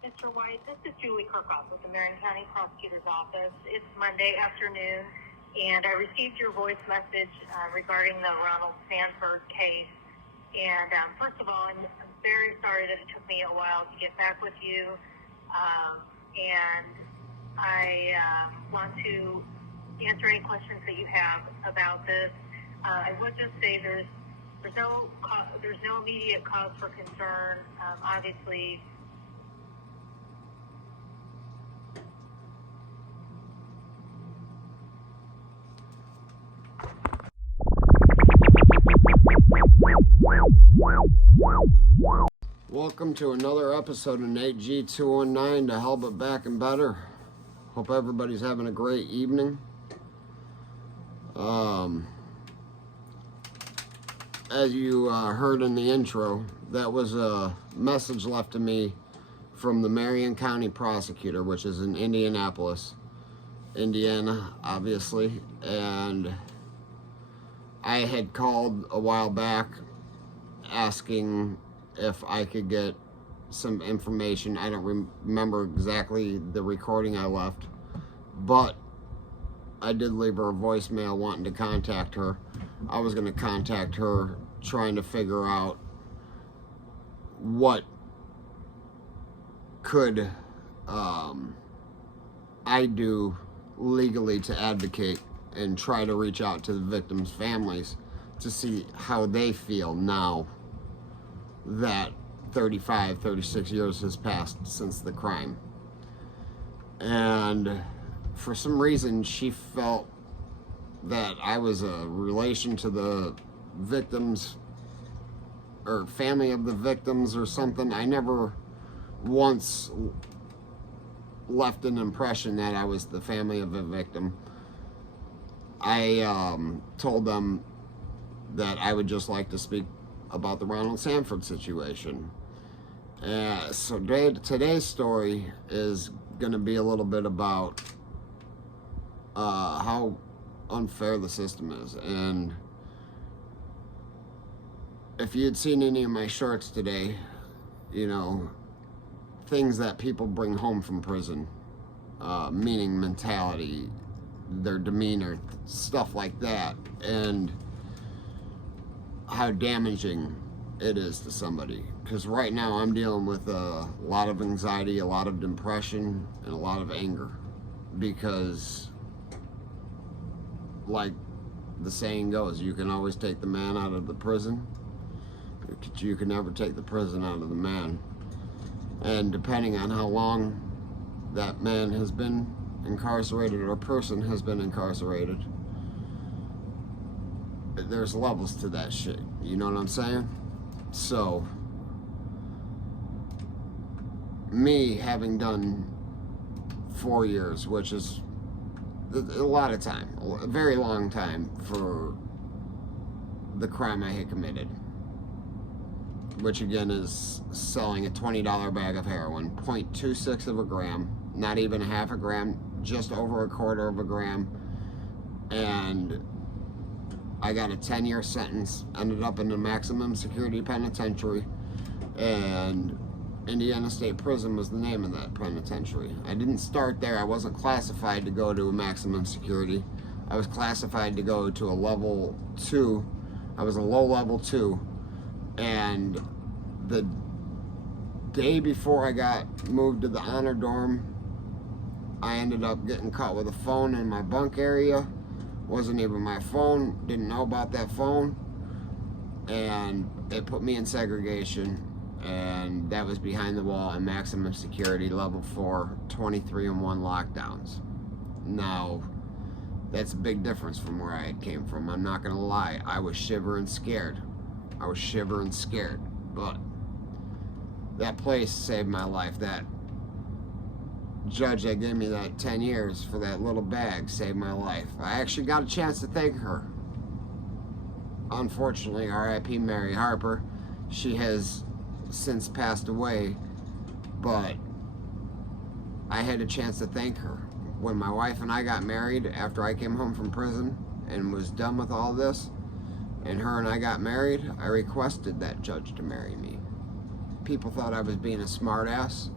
Mr. White, this is Julie Kirkhoff with the Marion County Prosecutor's Office. It's Monday afternoon, and I received your voice message regarding the Ronald Sanford case. And first of all, I'm very sorry that it took me a while to get back with you. And I want to answer any questions that you have about this. I would just say there's no immediate cause for concern. Obviously, welcome to another episode of Nate G219 to Hell But Back and Better. Hope everybody's having a great evening. As you heard in the intro, that was a message left to me from the Marion County Prosecutor, which is in Indianapolis, Indiana, obviously. And I had called a while back asking if I could get some information. I don't remember exactly the recording I left, but I did leave her a voicemail wanting to contact her. I was going to contact her trying to figure out what could I do legally to advocate and try to reach out to the victims' families to see how they feel now that 36 years has passed since the crime. And for some reason, she felt that I was a relation to the victims or family of the victims or something. I never once left an impression that I was the family of a victim. I told them that I would just like to speak about the Ronald Sanford situation. So today's story is going to be a little bit about how unfair the system is. And if you had seen any of my shorts today, you know, things that people bring home from prison, meaning mentality, their demeanor, stuff like that, and how damaging it is to somebody. Because right now I'm dealing with a lot of anxiety, a lot of depression, and a lot of anger. Because, like the saying goes, you can always take the man out of the prison, but you can never take the prison out of the man. And depending on how long that man has been incarcerated or person has been incarcerated, there's levels to that shit. You know what I'm saying? So, me having done 4 years, which is a lot of time, a very long time for the crime I had committed, which again is selling a $20 bag of heroin, 0.26 of a gram, not even a half a gram, just over a quarter of a gram. And I got a 10-year sentence, ended up in a maximum security penitentiary, and Indiana State Prison was the name of that penitentiary. I didn't start there. I wasn't classified to go to a maximum security. I was classified to go to a level 2. I was a low level 2. And the day before I got moved to the honor dorm, I ended up getting caught with a phone in my bunk area. Wasn't even my phone, didn't know about that phone, and it put me in segregation, and that was behind the wall in maximum security, level 4, 23-1 lockdowns. Now, that's a big difference from where I came from. I'm not gonna lie, I was shivering scared. But that place saved my life. That judge that gave me that 10 years for that little bag saved my life. I actually got a chance to thank her. Unfortunately, R.I.P. Mary Harper, she has since passed away, but I had a chance to thank her. When my wife and I got married after I came home from prison and was done with all this, and her and I got married, I requested that judge to marry me. People thought I was being a smart ass.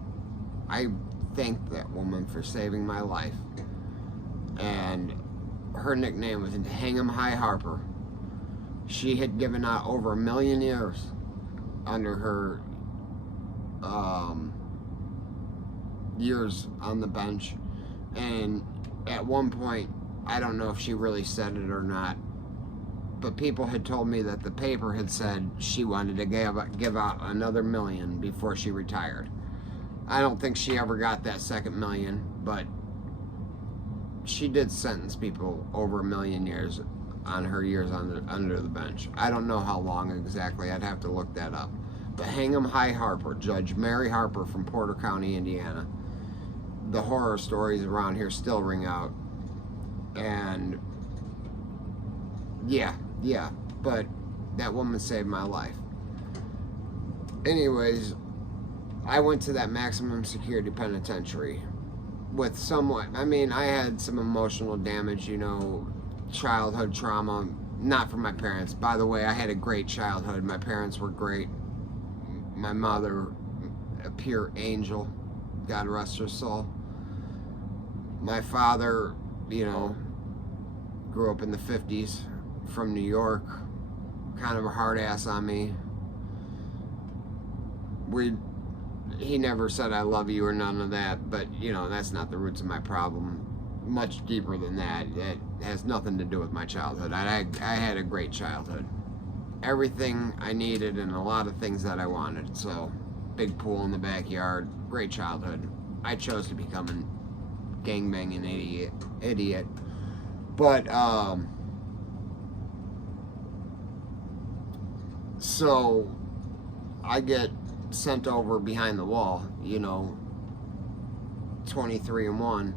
I thank that woman for saving my life. And her nickname was Hang 'em High Harper. She had given out over 1 million years under her years on the bench. And at one point, I don't know if she really said it or not, but people had told me that the paper had said she wanted to give out another 1 million before she retired. I don't think she ever got that second 1 million, but she did sentence people over 1 million years on her years under the bench. I don't know how long exactly. I'd have to look that up. But Hang 'em High Harper, Judge Mary Harper from Porter County, Indiana. The horror stories around here still ring out. And yeah, but that woman saved my life. Anyways, I went to that maximum security penitentiary with somewhat, I mean, I had some emotional damage, childhood trauma, not from my parents. By the way, I had a great childhood. My parents were great. My mother, a pure angel, God rest her soul. My father, grew up in the 50s from New York, kind of a hard ass on me. He never said I love you or none of that, but that's not the roots of my problem. Much deeper than that. That has nothing to do with my childhood. I had a great childhood. Everything I needed and a lot of things that I wanted. So, big pool in the backyard, great childhood. I chose to become a gangbanging idiot. But, so I get sent over behind the wall, 23-1,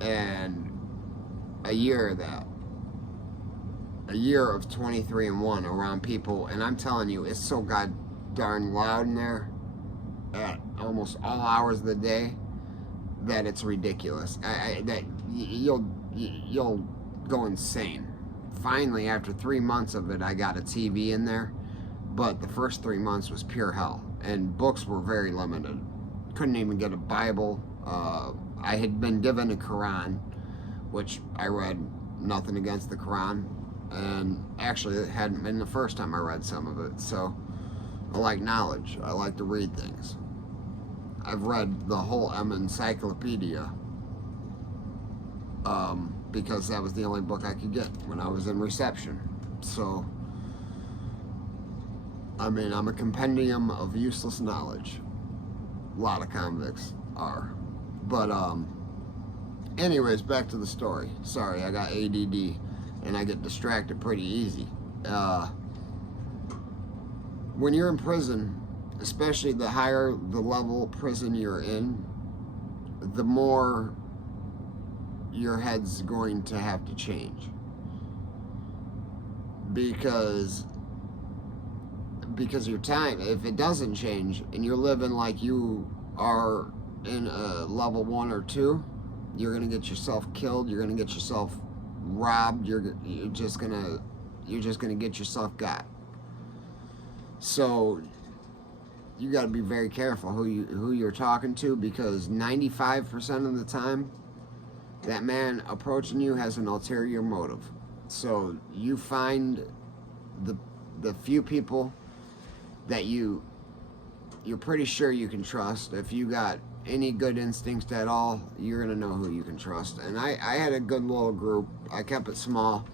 and a year of that. A year of 23-1 around people, and I'm telling you, it's so god darn loud in there at almost all hours of the day that it's ridiculous. That you'll go insane. Finally, after 3 months of it, I got a TV in there, but the first 3 months was pure hell, and books were very limited. Couldn't even get a Bible. I had been given a Quran, which I read. Nothing against the Quran, and actually it hadn't been the first time I read some of it. So I like knowledge. I like to read things. I've read the whole encyclopedia because that was the only book I could get when I was in reception. So, I mean, I'm a compendium of useless knowledge. A lot of convicts are. But, anyways, back to the story. Sorry, I got ADD, and I get distracted pretty easy. When you're in prison, especially the higher the level prison you're in, the more your head's going to have to change. Because your time, if it doesn't change and you're living like you are in a level 1 or 2, you're gonna get yourself killed. You're gonna get yourself robbed. You're just gonna get yourself got. So you got to be very careful who you're talking to, because 95% of the time, that man approaching you has an ulterior motive. So you find the few people that you're pretty sure you can trust. If you got any good instincts at all, you're gonna know who you can trust. And I had a good little group. I kept it small.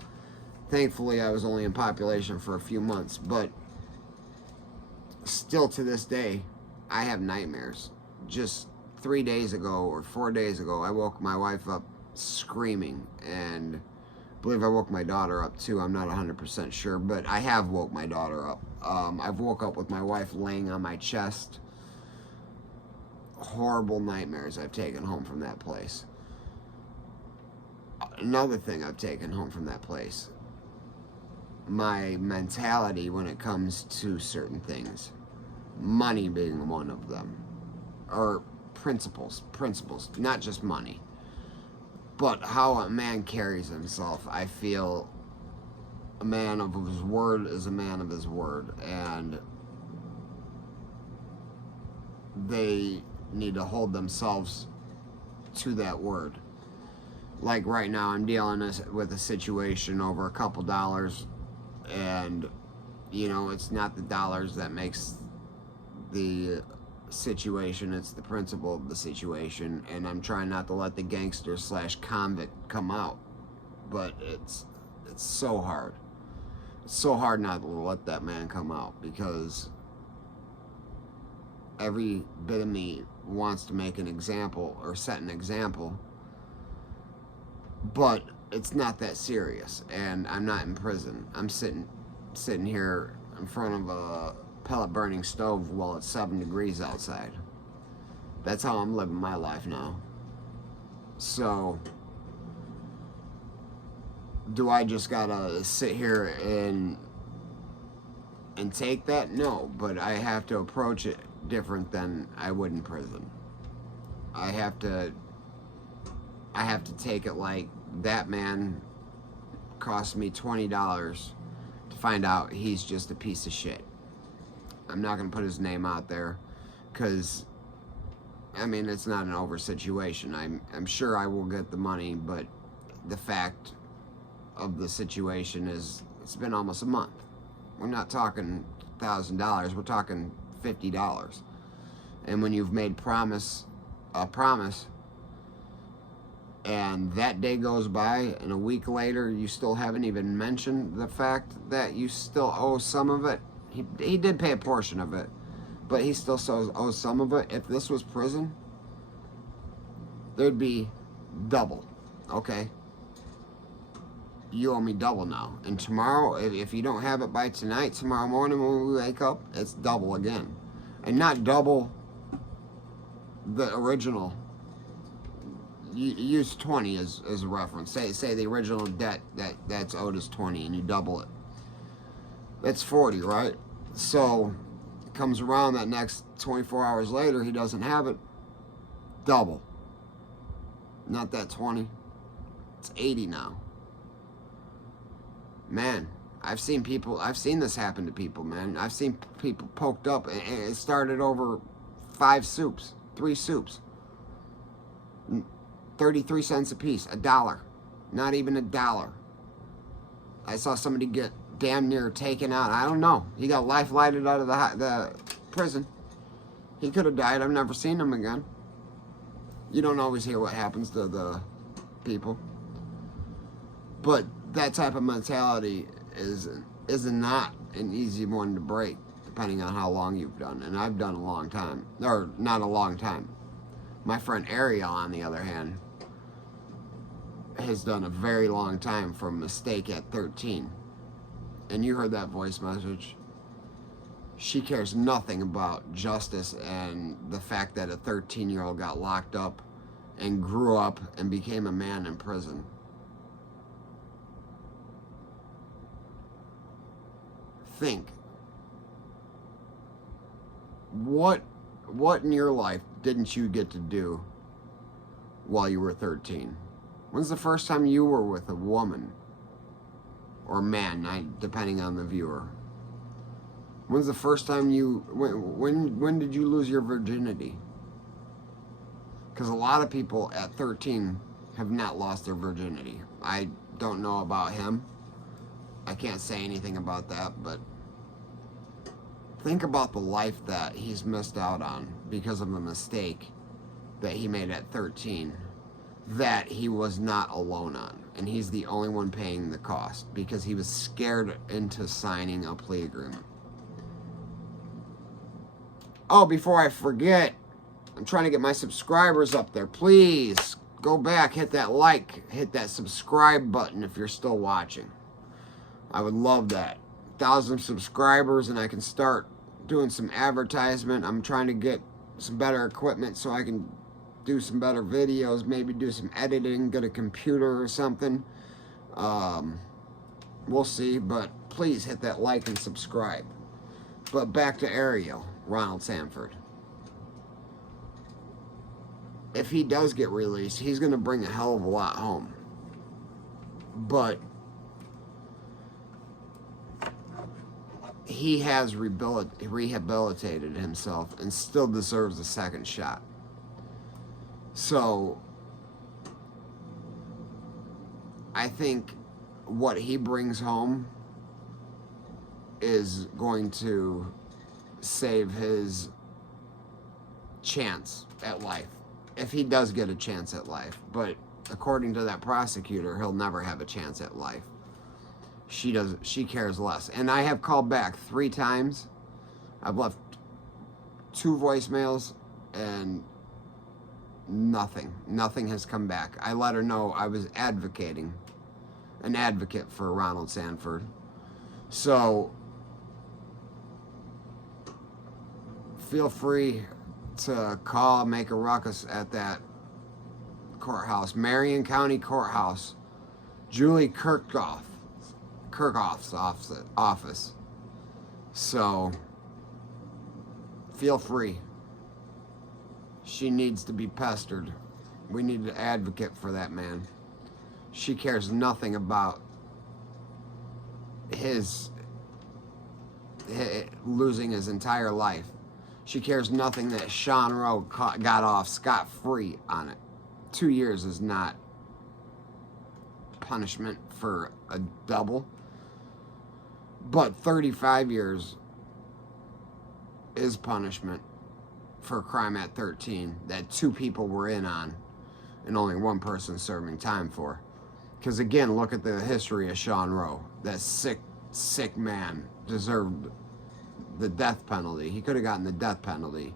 Thankfully, I was only in population for a few months, but still to this day, I have nightmares. Just 3 days ago or 4 days ago, I woke my wife up screaming, and I believe I woke my daughter up too. I'm not 100% sure, but I have woke my daughter up. I've woke up with my wife laying on my chest. Horrible nightmares I've taken home from that place. Another thing I've taken home from that place, my mentality when it comes to certain things, money being one of them, or principles, not just money, but how a man carries himself. I feel a man of his word is a man of his word, and need to hold themselves to that word. Like right now, I'm dealing with a situation over a couple dollars, and you know, it's not the dollars that makes the situation, it's the principle of the situation, and I'm trying not to let the gangster / convict come out, but it's so hard. It's so hard not to let that man come out, because every bit of me wants to make an example or set an example, but it's not that serious, and I'm not in prison. I'm sitting here in front of a pellet burning stove while it's 7 degrees outside. That's how I'm living my life now. So do I just gotta sit here and take that? No, but I have to approach it different than I would in prison. I have to take it like that man cost me $20 to find out he's just a piece of shit. I'm not going to put his name out there because, I mean, it's not an over situation. I'm sure I will get the money, but the fact of the situation is it's been almost a month. We're not talking $1,000. We're talking $50. And when you've made a promise, and that day goes by, and a week later you still haven't even mentioned the fact that you still owe some of it. He did pay a portion of it, but he still owes some of it. If this was prison, there'd be double. Okay? You owe me double now. And tomorrow, if you don't have it by tonight, tomorrow morning when we wake up, it's double again. And not double the original. You use 20 as a reference. Say the original debt that's owed is 20, and you double it. That's 40, right? So it comes around that next 24 hours later, he doesn't have it. Double. Not that 20. It's 80 now. Man, I've seen this happen to people, man. I've seen people poked up, and it started over 3 soups. 33 cents a piece, $1. Not even $1. I saw somebody get damn near taken out. I don't know. He got life lighted out of the prison. He could have died. I've never seen him again. You don't always hear what happens to the people. But that type of mentality is not an easy one to break, depending on how long you've done. And I've done a long time. Or not a long time. My friend Ariel, on the other hand, has done a very long time for a mistake at 13. And you heard that voice message. She cares nothing about justice and the fact that a 13-year-old got locked up and grew up and became a man in prison. Think. What in your life didn't you get to do while you were 13? When's the first time you were with a woman? Or man, depending on the viewer. When's the first time when did you lose your virginity? Because a lot of people at 13 have not lost their virginity. I don't know about him. I can't say anything about that, but think about the life that he's missed out on because of a mistake that he made at 13 that he was not alone on. And he's the only one paying the cost because he was scared into signing a plea agreement. Oh, before I forget, I'm trying to get my subscribers up there. Please go back, hit that like, hit that subscribe button if you're still watching. I would love that. 1,000 subscribers and I can start doing some advertisement. I'm trying to get some better equipment so I can do some better videos, maybe do some editing, get a computer or something. We'll see, but please hit that like and subscribe. But back to Ariel, Ronald Sanford. If he does get released, he's going to bring a hell of a lot home. But he has rehabilitated himself and still deserves a second shot. So I think what he brings home is going to save his chance at life, if he does get a chance at life. But according to that prosecutor, he'll never have a chance at life. She cares less. And I have called back 3 times. I've left 2 voicemails and nothing has come back. I let her know I was an advocate for Ronald Sanford. So feel free to call, make a ruckus at that courthouse, Marion County Courthouse, Julie Kirchhoff's office. So feel free. She needs to be pestered. We need an advocate for that man. She cares nothing about his losing his entire life. She cares nothing that Sean Rowe got off scot-free on it. 2 years is not punishment for a double. But 35 years is punishment for a crime at 13 that 2 people were in on and only 1 person serving time for. Because again, look at the history of Sean Rowe. That sick man deserved the death penalty. He could have gotten the death penalty,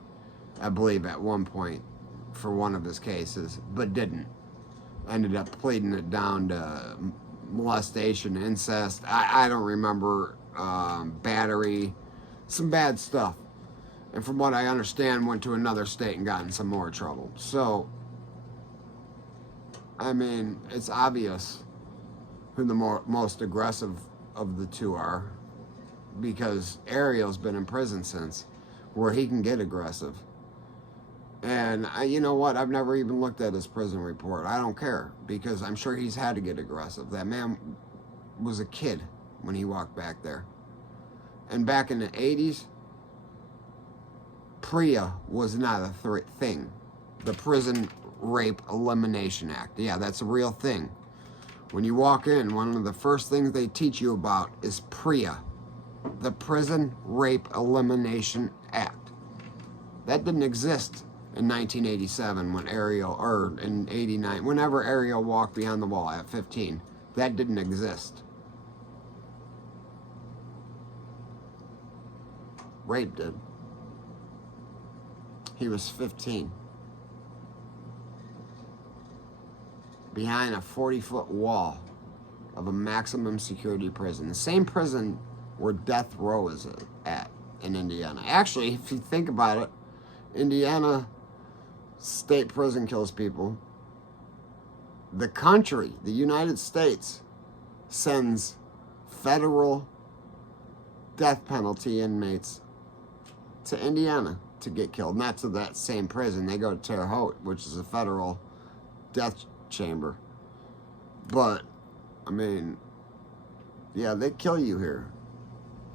I believe, at one point for one of his cases, but didn't. Ended up pleading it down to molestation, incest, I don't remember, battery, some bad stuff. And from what I understand, went to another state and got in some more trouble. So, I mean, it's obvious who the most aggressive of the 2 are, because Ariel's been in prison since, where he can get aggressive. And you know what? I've never even looked at his prison report. I don't care, because I'm sure he's had to get aggressive. That man was a kid when he walked back there. And back in the 80s, PREA was not a thing. The Prison Rape Elimination Act. Yeah, that's a real thing. When you walk in, one of the first things they teach you about is PREA, the Prison Rape Elimination Act. That didn't exist in 1987 when Ariel, or in 89, whenever Ariel walked beyond the wall at 15. That didn't exist. Rape did. He was 15. Behind a 40-foot wall of a maximum security prison. The same prison where death row is at in Indiana. Actually, if you think about it, Indiana state prison kills people. The country, the United States, sends federal death penalty inmates to Indiana to get killed. Not to that same prison. They go to Terre Haute, which is a federal death chamber. But, I mean, yeah, they kill you here.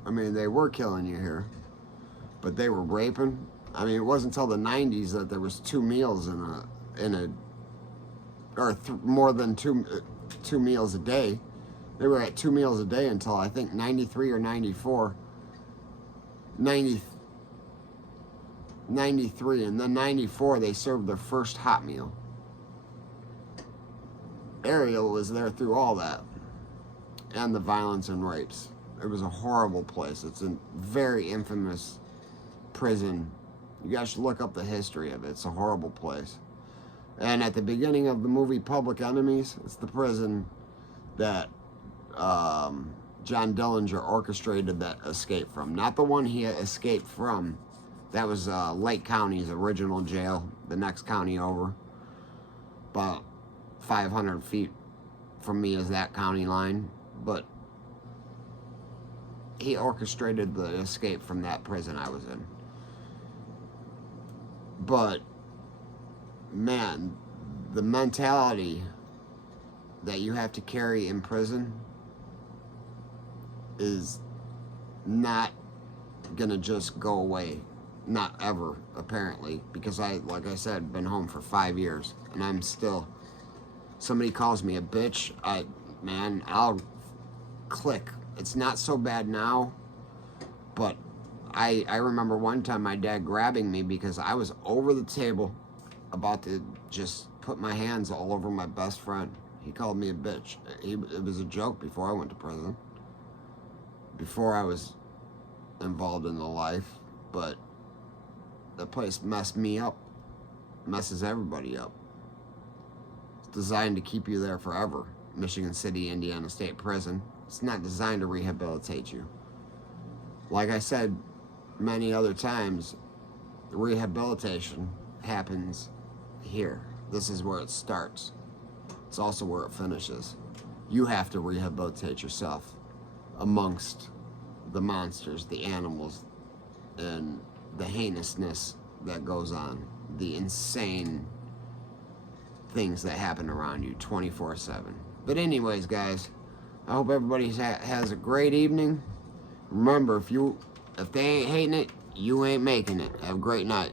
I mean, they were killing you here. But they were raping. I mean, it wasn't until the 90s that there was 2 meals more than two meals a day. They were at 2 meals a day until I think 93 or 94. 93, and then 94 they served their first hot meal. Ariel was there through all that, and the violence and rapes. It was a horrible place. It's a very infamous prison. You guys should look up the history of it. It's a horrible place. And at the beginning of the movie Public Enemies, it's the prison that John Dillinger orchestrated that escape from. Not the one he escaped from. That was Lake County's original jail, the next county over. About 500 feet from me is that county line. But he orchestrated the escape from that prison I was in. But, man, the mentality that you have to carry in prison is not gonna just go away Not ever, apparently, because like I said, been home for 5 years, and I'm still, somebody calls me a bitch, man, I'll click. It's not so bad now, but I remember one time my dad grabbing me because I was over the table about to just put my hands all over my best friend. He called me a bitch. It was a joke before I went to prison, before I was involved in the life, but that place messed me up, messes everybody up. It's designed to keep you there forever. Michigan City, Indiana State Prison. It's not designed to rehabilitate you. Like I said many other times, rehabilitation happens here. This is where it starts. It's also where it finishes. You have to rehabilitate yourself amongst the monsters, the animals, and the heinousness that goes on, the insane things that happen around you 24/7. But anyways, guys, I hope everybody has a great evening. Remember, if they ain't hating it, you ain't making it. Have a great night.